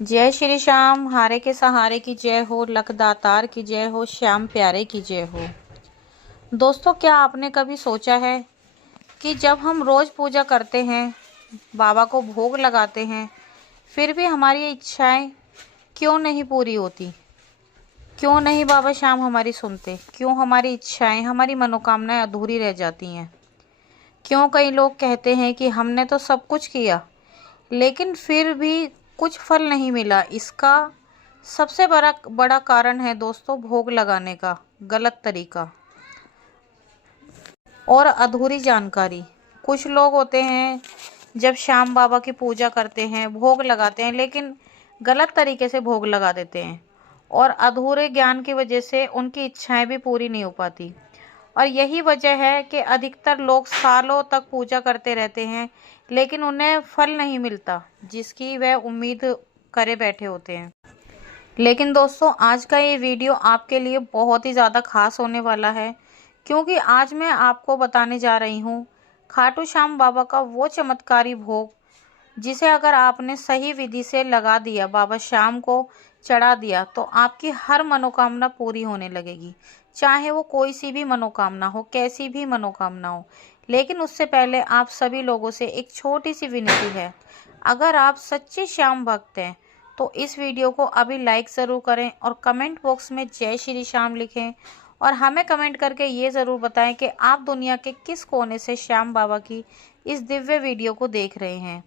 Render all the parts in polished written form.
जय श्री श्याम, हारे के सहारे की जय हो, लखदातार की जय हो, श्याम प्यारे की जय हो। दोस्तों, क्या आपने कभी सोचा है कि जब हम रोज पूजा करते हैं, बाबा को भोग लगाते हैं, फिर भी हमारी इच्छाएं क्यों नहीं पूरी होती? क्यों नहीं बाबा श्याम हमारी सुनते? क्यों हमारी इच्छाएं, हमारी मनोकामनाएं अधूरी रह जाती हैं? क्यों कई लोग कहते हैं कि हमने तो सब कुछ किया लेकिन फिर भी कुछ फल नहीं मिला? इसका सबसे बड़ा बड़ा कारण है दोस्तों, भोग लगाने का गलत तरीका और अधूरी जानकारी। कुछ लोग होते हैं, जब श्याम बाबा की पूजा करते हैं, भोग लगाते हैं, लेकिन गलत तरीके से भोग लगा देते हैं और अधूरे ज्ञान की वजह से उनकी इच्छाएं भी पूरी नहीं हो पाती। और यही वजह है कि अधिकतर लोग सालों तक पूजा करते रहते हैं लेकिन उन्हें फल नहीं मिलता जिसकी वह उम्मीद करे बैठे होते हैं। लेकिन दोस्तों, आज का ये वीडियो आपके लिए बहुत ही ज़्यादा खास होने वाला है, क्योंकि आज मैं आपको बताने जा रही हूँ खाटू श्याम बाबा का वो चमत्कारी भोग जिसे अगर आपने सही विधि से लगा दिया, बाबा श्याम को चढ़ा दिया, तो आपकी हर मनोकामना पूरी होने लगेगी। चाहे वो कोई सी भी मनोकामना हो, कैसी भी मनोकामना हो। लेकिन उससे पहले आप सभी लोगों से एक छोटी सी विनती है, अगर आप सच्चे श्याम भक्त हैं तो इस वीडियो को अभी लाइक ज़रूर करें और कमेंट बॉक्स में जय श्री श्याम लिखें और हमें कमेंट करके ये ज़रूर बताएं कि आप दुनिया के किस कोने से श्याम बाबा की इस दिव्य वीडियो को देख रहे हैं।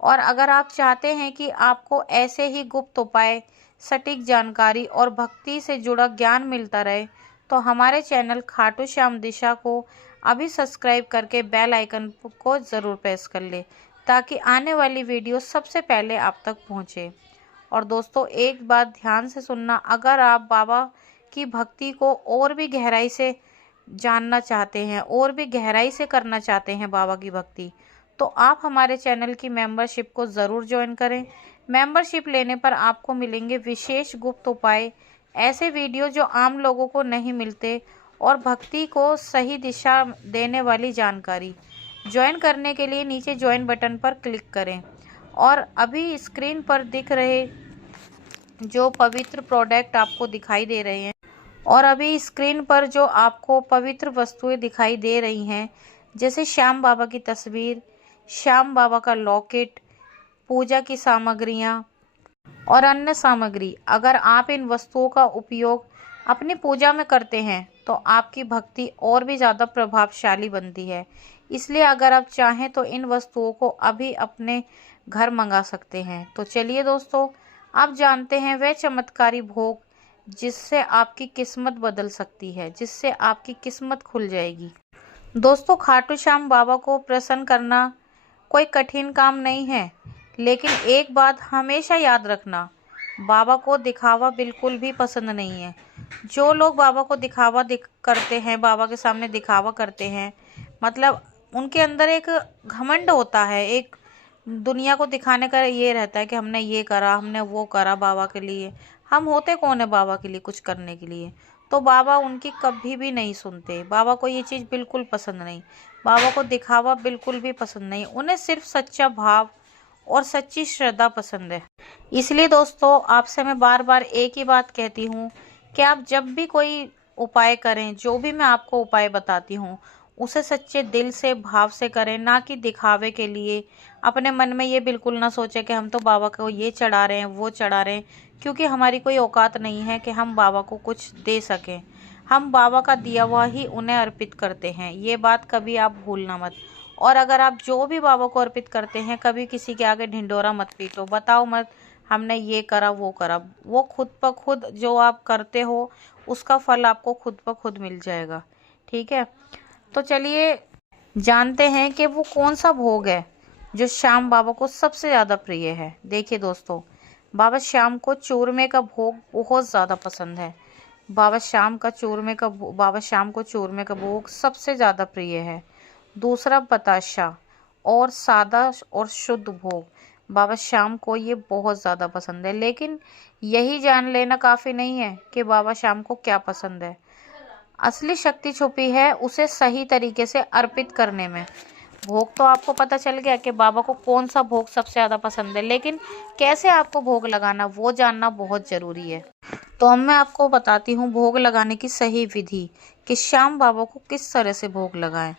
और अगर आप चाहते हैं कि आपको ऐसे ही गुप्त उपाय, सटीक जानकारी और भक्ति से जुड़ा ज्ञान मिलता रहे, तो हमारे चैनल खाटू श्याम दिशा को अभी सब्सक्राइब करके बेल आइकन को ज़रूर प्रेस कर ले, ताकि आने वाली वीडियो सबसे पहले आप तक पहुंचे। और दोस्तों, एक बात ध्यान से सुनना, अगर आप बाबा की भक्ति को और भी गहराई से जानना चाहते हैं, और भी गहराई से करना चाहते हैं बाबा की भक्ति, तो आप हमारे चैनल की मेंबरशिप को ज़रूर ज्वाइन करें। मेंबरशिप लेने पर आपको मिलेंगे विशेष गुप्त उपाय, ऐसे वीडियो जो आम लोगों को नहीं मिलते, और भक्ति को सही दिशा देने वाली जानकारी। ज्वाइन करने के लिए नीचे ज्वाइन बटन पर क्लिक करें और अभी स्क्रीन पर दिख रहे जो पवित्र प्रोडक्ट आपको दिखाई दे रहे हैं, और अभी स्क्रीन पर जो आपको पवित्र वस्तुएं दिखाई दे रही हैं, जैसे श्याम बाबा की तस्वीर, श्याम बाबा का लॉकेट, पूजा की सामग्रियां और अन्य सामग्री, अगर आप इन वस्तुओं का उपयोग अपनी पूजा में करते हैं तो आपकी भक्ति और भी ज़्यादा प्रभावशाली बनती है। इसलिए अगर आप चाहें तो इन वस्तुओं को अभी अपने घर मंगा सकते हैं। तो चलिए दोस्तों, आप जानते हैं वह चमत्कारी भोग जिससे आपकी किस्मत बदल सकती है, जिससे आपकी किस्मत खुल जाएगी। दोस्तों, खाटू श्याम बाबा को प्रसन्न करना कोई कठिन काम नहीं है, लेकिन एक बात हमेशा याद रखना, बाबा को दिखावा बिल्कुल भी पसंद नहीं है। जो लोग बाबा को दिखावा करते हैं, बाबा के सामने दिखावा करते हैं, मतलब उनके अंदर एक घमंड होता है, एक दुनिया को दिखाने का ये रहता है कि हमने ये करा, हमने वो करा बाबा के लिए। हम होते कौन है बाबा के लिए कुछ करने के लिए? तो बाबा उनकी कभी भी नहीं सुनते। बाबा को ये चीज़ बिल्कुल पसंद नहीं, बाबा को दिखावा बिल्कुल भी पसंद नहीं। उन्हें सिर्फ सच्चा भाव और सच्ची श्रद्धा पसंद है। इसलिए दोस्तों, आपसे मैं बार बार एक ही बात कहती हूँ कि आप जब भी कोई उपाय करें, जो भी मैं आपको उपाय बताती हूँ, उसे सच्चे दिल से, भाव से करें, ना कि दिखावे के लिए। अपने मन में ये बिल्कुल ना सोचें कि हम तो बाबा को ये चढ़ा रहे हैं, वो चढ़ा रहे हैं, क्योंकि हमारी कोई औकात नहीं है कि हम बाबा को कुछ दे सकें। हम बाबा का दिया हुआ ही उन्हें अर्पित करते हैं, ये बात कभी आप भूलना मत। और अगर आप जो भी बाबा को अर्पित करते हैं, कभी किसी के आगे ढिंढोरा मत पीटो, बताओ मत हमने ये करा वो करा। वो खुद ब खुद जो आप करते हो उसका फल आपको खुद ब खुद मिल जाएगा। ठीक है, तो चलिए जानते हैं कि वो कौन सा भोग है जो श्याम बाबा को सबसे ज़्यादा प्रिय है। देखिए दोस्तों, बाबा श्याम को चूरमे का भोग बहुत ज़्यादा पसंद है। बाबा श्याम को चूरमे का भोग सबसे ज़्यादा प्रिय है। दूसरा बताशा और सादा और शुद्ध भोग, बाबा श्याम को ये बहुत ज़्यादा पसंद है। लेकिन यही जान लेना काफ़ी नहीं है कि बाबा श्याम को क्या पसंद है। असली शक्ति छुपी है उसे सही तरीके से अर्पित करने में। भोग तो आपको पता चल गया कि बाबा को कौन सा भोग सबसे ज़्यादा पसंद है, लेकिन कैसे आपको भोग लगाना वो जानना बहुत ज़रूरी है। तो अब मैं आपको बताती हूँ भोग लगाने की सही विधि कि श्याम बाबा को किस तरह से भोग लगाएं।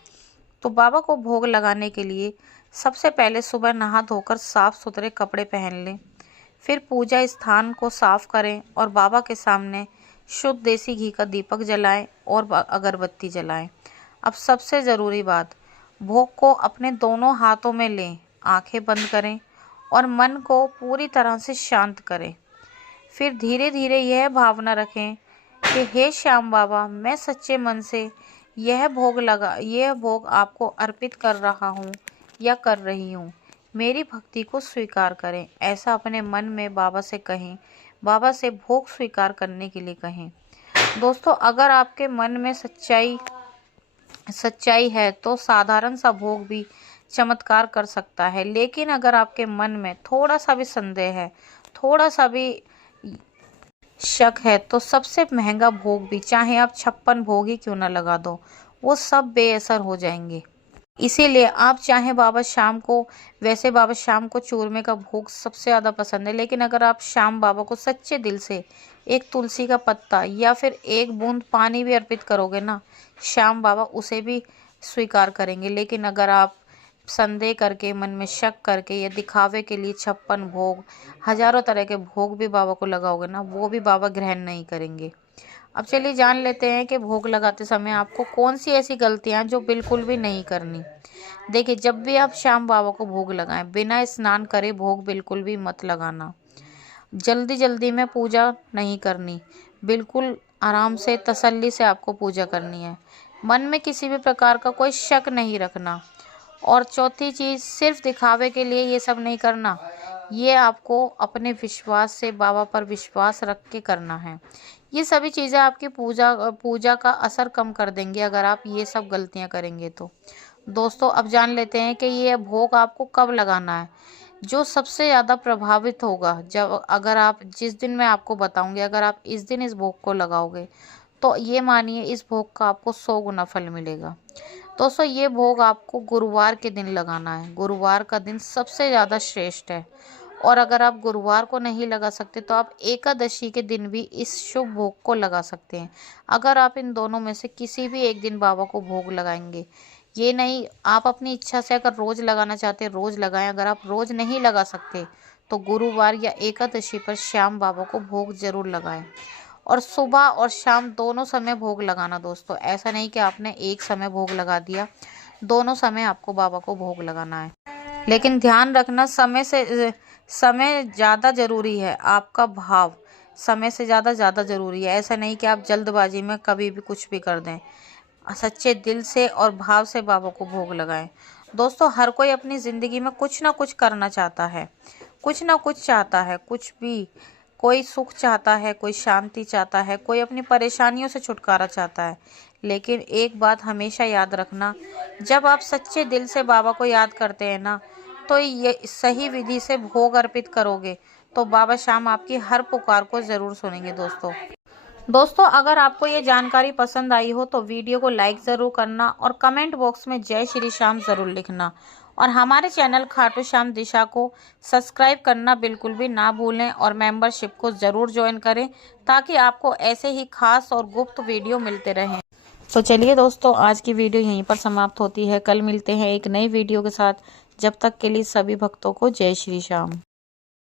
तो बाबा को भोग लगाने के लिए सबसे पहले सुबह नहा धोकर साफ सुथरे कपड़े पहन लें। फिर पूजा स्थान को साफ करें और बाबा के सामने शुद्ध देसी घी का दीपक जलाएं और अगरबत्ती जलाएं। अब सबसे ज़रूरी बात, भोग को अपने दोनों हाथों में लें, आंखें बंद करें और मन को पूरी तरह से शांत करें। फिर धीरे धीरे यह भावना रखें कि हे श्याम बाबा, मैं सच्चे मन से यह भोग आपको अर्पित कर रहा हूँ या कर रही हूँ। मेरी भक्ति को स्वीकार करें। ऐसा अपने मन में बाबा से कहें, बाबा से भोग स्वीकार करने के लिए कहें। दोस्तों, अगर आपके मन में सच्चाई है तो साधारण सा भोग भी चमत्कार कर सकता है, लेकिन अगर आपके मन में थोड़ा सा भी संदेह है, थोड़ा सा भी शक है, तो सबसे महंगा भोग भी, चाहे आप 56 भोग ही क्यों ना लगा दो, वो सब बेअसर हो जाएंगे। इसीलिए आप चाहे वैसे बाबा शाम को चूरमे का भोग सबसे ज़्यादा पसंद है, लेकिन अगर आप शाम बाबा को सच्चे दिल से एक तुलसी का पत्ता या फिर एक बूंद पानी भी अर्पित करोगे ना, श्याम बाबा उसे भी स्वीकार करेंगे। लेकिन अगर आप संदेह करके, मन में शक करके या दिखावे के लिए 56 भोग, हजारों तरह के भोग भी बाबा को लगाओगे ना, वो भी बाबा ग्रहण नहीं करेंगे। अब चलिए जान लेते हैं कि भोग लगाते समय आपको कौन सी ऐसी गलतियां जो बिल्कुल भी नहीं करनी। देखिए, जब भी आप श्याम बाबा को भोग लगाएं, बिना स्नान करे भोग बिल्कुल भी मत लगाना। जल्दी जल्दी में पूजा नहीं करनी, बिल्कुल आराम से तसल्ली से आपको पूजा करनी है। मन में किसी भी प्रकार का कोई शक नहीं रखना। और चौथी चीज़, सिर्फ दिखावे के लिए ये सब नहीं करना, ये आपको अपने विश्वास से बाबा पर विश्वास रख के करना है। ये सभी चीज़ें आपकी पूजा का असर कम कर देंगी अगर आप ये सब गलतियां करेंगे तो। दोस्तों, अब जान लेते हैं कि ये भोग आपको कब लगाना है। जो सबसे ज़्यादा प्रभावित होगा, जिस दिन मैं आपको बताऊंगी, अगर आप इस दिन इस भोग को लगाओगे तो ये मानिए इस भोग का आपको 100 गुना फल मिलेगा। दोस्तों, ये भोग आपको गुरुवार के दिन लगाना है। गुरुवार का दिन सबसे ज़्यादा श्रेष्ठ है। और अगर आप गुरुवार को नहीं लगा सकते तो आप एकादशी के दिन भी इस शुभ भोग को लगा सकते हैं। अगर आप इन दोनों में से किसी भी एक दिन बाबा को भोग लगाएंगे, ये नहीं, आप अपनी इच्छा से अगर रोज़ लगाना चाहते हैं रोज़ लगाएं। अगर आप रोज़ नहीं लगा सकते तो गुरुवार या एकादशी पर श्याम बाबा को भोग जरूर लगाएं। और सुबह और शाम दोनों समय भोग लगाना। दोस्तों, ऐसा नहीं कि आपने एक समय भोग लगा दिया, दोनों समय आपको बाबा को भोग लगाना है। लेकिन ध्यान रखना, समय ज़्यादा ज़रूरी है, आपका भाव समय से ज़्यादा ज़रूरी है। ऐसा नहीं कि आप जल्दबाजी में कभी भी कुछ भी कर दें। सच्चे दिल से और भाव से बाबा को भोग लगाएं। दोस्तों, हर कोई अपनी ज़िंदगी में कुछ ना कुछ करना चाहता है, कुछ ना कुछ चाहता है, कुछ भी। कोई सुख चाहता है, कोई शांति चाहता है, कोई अपनी परेशानियों से छुटकारा चाहता है। लेकिन एक बात हमेशा याद रखना, जब आप सच्चे दिल से बाबा को याद करते हैं ना, तो ये सही विधि से भोग अर्पित करोगे तो बाबा श्याम आपकी हर पुकार को ज़रूर सुनेंगे। दोस्तों, अगर आपको ये जानकारी पसंद आई हो तो वीडियो को लाइक ज़रूर करना और कमेंट बॉक्स में जय श्री श्याम ज़रूर लिखना। और हमारे चैनल खाटू श्याम दिशा को सब्सक्राइब करना बिल्कुल भी ना भूलें और मेंबरशिप को ज़रूर ज्वाइन करें, ताकि आपको ऐसे ही खास और गुप्त वीडियो मिलते रहें। तो चलिए दोस्तों, आज की वीडियो यहीं पर समाप्त होती है। कल मिलते हैं एक नई वीडियो के साथ। जब तक के लिए सभी भक्तों को जय श्री श्याम।